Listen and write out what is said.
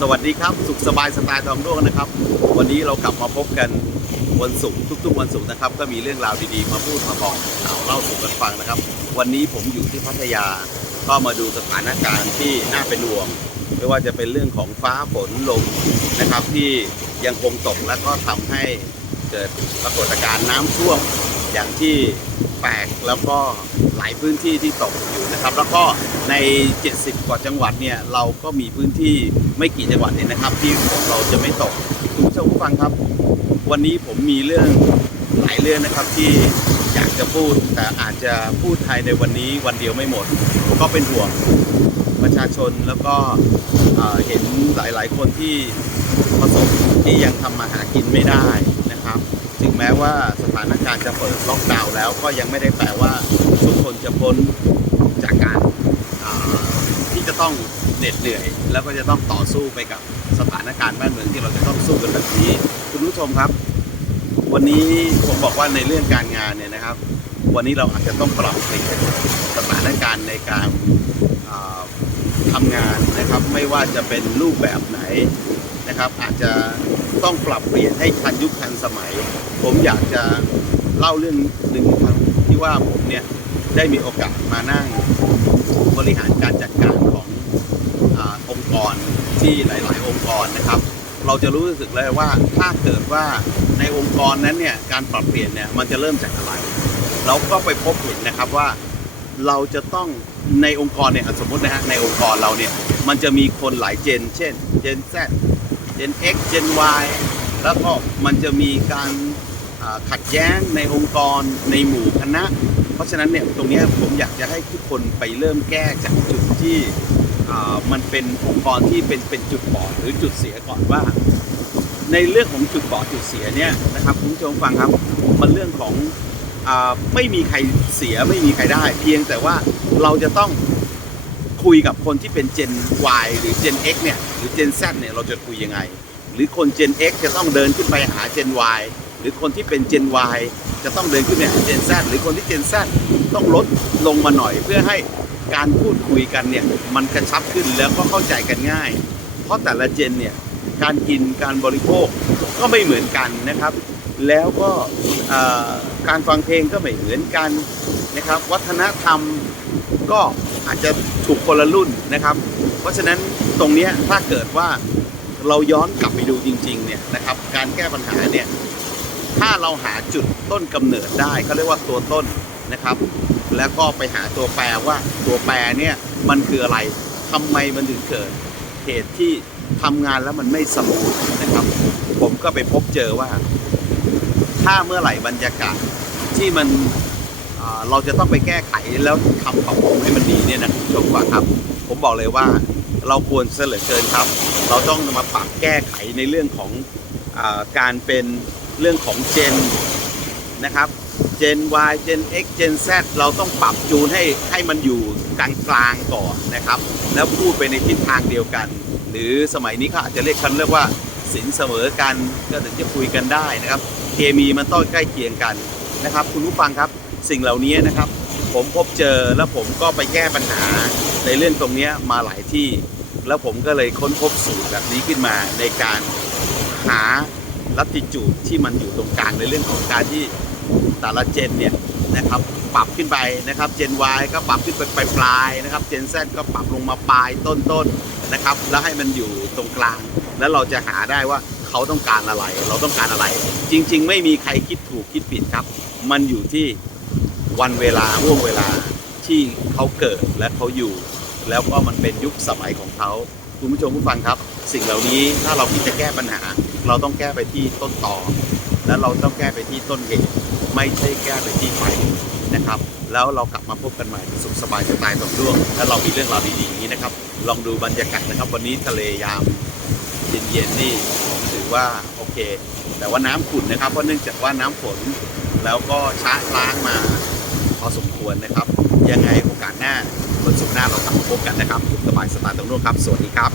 สวัสดีครับ สุขสบายสไตล์ทองด้วงนะครับ วันนี้เรากลับมาพบกันวันศุกร์ทุกๆ วันศุกร์นะครับ ก็มีเรื่องราวดีๆ มาพูดมาบอกข่าเล่าสู่กันฟังนะครับ วันนี้ผมอยู่ที่พัทยา ก็มาดูสถานการณ์ที่น่าเป็นห่วง ไม่ว่าจะเป็นเรื่องของฟ้าฝนลมนะครับ ที่ยังคงตกและก็ทำให้เกิดปรากฏการณ์น้ำท่วมอย่างที่แปลกแล้วก็หลายพื้นที่ที่ตกอยู่นะครับ แล้วก็ใน 70 กว่าจังหวัดเนี่ยเราก็มีพื้นที่ ไม่กี่จังหวัดเนี่ยนะครับ ที่เราจะไม่ตกคุณผู้ชมผู้ฟังครับ วันนี้ผมมีเรื่องหลายเรื่องนะครับที่อยากจะพูดแต่อาจจะพูดภายในวันนี้วันเดียวไม่หมด ก็เป็นห่วงประชาชนแล้วก็เอ่อเห็นหลาย ๆ คนที่ประสบที่ยังทำมาหากินไม่ได้นะครับ ถึงแม้ว่าสถานการณ์จะเปิดล็อกดาวน์แล้วก็ยังไม่ได้แปลว่าทุกคนจะพ้นจากการที่จะต้อง เหน็ดเหนื่อย แล้วก็จะต้องต่อสู้ไปกับสถานการณ์บ้านเมืองที่เราจะต้องสู้กันแบบนี้ คุณผู้ชมครับ วันนี้ผมบอกว่าในเรื่องการงานเนี่ยนะครับ วันนี้เราอาจจะต้องปรับเปลี่ยนสถานการณ์ในการอ่าทำงานนะครับ ไม่ว่าจะเป็นรูปแบบไหนนะครับ อาจจะต้องปรับเปลี่ยนให้ทันยุคทันสมัย ผมอยากจะเล่าเรื่องหนึ่งครั้งที่ว่าผมเนี่ยได้มีโอกาสมานั่งบริหารการจัดการของ ที่หลาย ๆ องค์กรนะครับ เราจะรู้สึกเลยว่าถ้าเกิดว่าในองค์กรนั้นเนี่ยการปรับเปลี่ยนเนี่ยมันจะเริ่มจากอะไร เราก็ไปพบเห็นนะครับว่าเราจะต้องในองค์กรเนี่ยสมมตินะฮะในองค์กรเราเนี่ยมันจะมีคนหลายเจน เช่นเจน Z เจน X เจน Y แล้วก็มันจะมีการขัดแย้งในองค์กรในหมู่คณะ เพราะฉะนั้นเนี่ยตรงนี้ผมอยากจะให้ทุกคนไปเริ่มแก้จากจุดที่ มันเป็นองค์กรที่เป็นเป็นจุดบอดหรือจุดเสียก่อนว่า ในเรื่องของจุดบอดจุดเสียเนี่ยนะครับคุณผู้ชมฟังครับมันเรื่องของอไม่มีใครเสียไม่มีใครได้ เพียงแต่ว่าเราจะต้องคุยกับคนที่เป็น Gen Y หรือ Gen X เนี่ยหรือ Gen Z เนี่ยเราจะคุยยังไง หรือคน Gen X จะต้องเดินขึ้นไปหา Gen Y หรือคนที่เป็น Gen Y จะต้องเดินขึ้นไปหา Gen Z หรือคนที่ Gen Z ต้องลดลงมาหน่อยเพื่อให้ การพูดคุยกันเนี่ยมันกระชับขึ้นแล้วก็เข้าใจกันง่าย เพราะแต่ละเจนเนี่ยการกินการบริโภคก็ไม่เหมือนกันนะครับ แล้วก็การฟังเพลงก็ไม่เหมือนกันนะครับ วัฒนธรรมก็อาจจะถูกคนละรุ่นนะครับ เพราะฉะนั้นตรงนี้ถ้าเกิดว่าเราย้อนกลับไปดูจริงๆเนี่ยนะครับการแก้ปัญหาเนี่ยถ้าเราหาจุดต้นกำเนิดได้เขาเรียกว่าตัวต้นนะครับ แล้วก็ไปหาตัวแปรว่าตัวแปรเนี่ยมันคืออะไรทำไมมันถึงเกิดเหตุที่ทำงานแล้วมันไม่สมูทนะครับ ผมก็ไปพบเจอว่า ถ้าเมื่อไหร่บรรยากาศที่มันเราจะต้องไปแก้ไขแล้วทำปรับปรุงให้มันดีเนี่ยนะคุณผู้ชมว่าครับ ผมบอกเลยว่าเราควรเสลือเกินครับ เราต้องมาปรับแก้ไขในเรื่องของอการเป็นเรื่องของเจนนะครับ เจน Y เจน X เจน Z เราต้องปรับจูนให้ให้มันอยู่กลางๆก่อนนะครับ แล้วพูดไปในทิศทางเดียวกัน หรือสมัยนี้เขาอาจจะเรียกคันเรียกว่าสินเสมอกันก็ถึงจะคุยกันได้นะครับ เคมีมันต้องใกล้เคียงกันนะครับ คุณผู้ฟังครับสิ่งเหล่านี้นะครับ ผมพบเจอแล้วผมก็ไปแก้ปัญหาในเรื่องตรงนี้มาหลายที่ แล้วผมก็เลยค้นพบสูตรแบบนี้ขึ้นมาในการหาลัติจูดที่มันอยู่ตรงกลางในเรื่องของการที่ แต่ละเจนเนี่ยนะครับปรับขึ้นไปนะครับเจน Y ก็ปรับขึ้นไปปลายนะครับเจน Z ก็ปรับลงมาปลายต้นๆนะครับแล้วให้มันอยู่ตรงกลาง แล้วเราจะหาได้ว่าเขาต้องการอะไร เราต้องการอะไร จริง ๆ ไม่มีใครคิดถูกคิดผิดครับ มันอยู่ที่วันเวลาห่วงเวลาที่เขาเกิดและเขาอยู่ แล้วก็มันเป็นยุคสมัยของเขาคุณผู้ชมผู้ฟังครับ สิ่งเหล่านี้ถ้าเราคิดจะแก้ปัญหา เราต้องแก้ไปที่ต้นตอ และเราต้องแก้ไปที่ต้นเหตุไม่ใช่แก้ไปที่ปลายนะครับ แล้วเรากลับมาพบกันใหม่สุขสบายสไตล์สองดวงและเรามีเรื่องราวดีๆอย่างนี้นะครับ ลองดูบรรยากาศนะครับ วันนี้ทะเลยามเย็นๆนี่ถือว่าโอเค แต่ว่าน้ำขุ่นนะครับเพราะเนื่องจากว่าน้ำฝนแล้วก็ชะล้างมาพอสมควรนะครับ ยังไงโอกาสหน้าวันศุกร์หน้าเรากลับมาพบกันนะครับสุขสบายสไตล์ตรงนู้นครับ สวัสดีครับ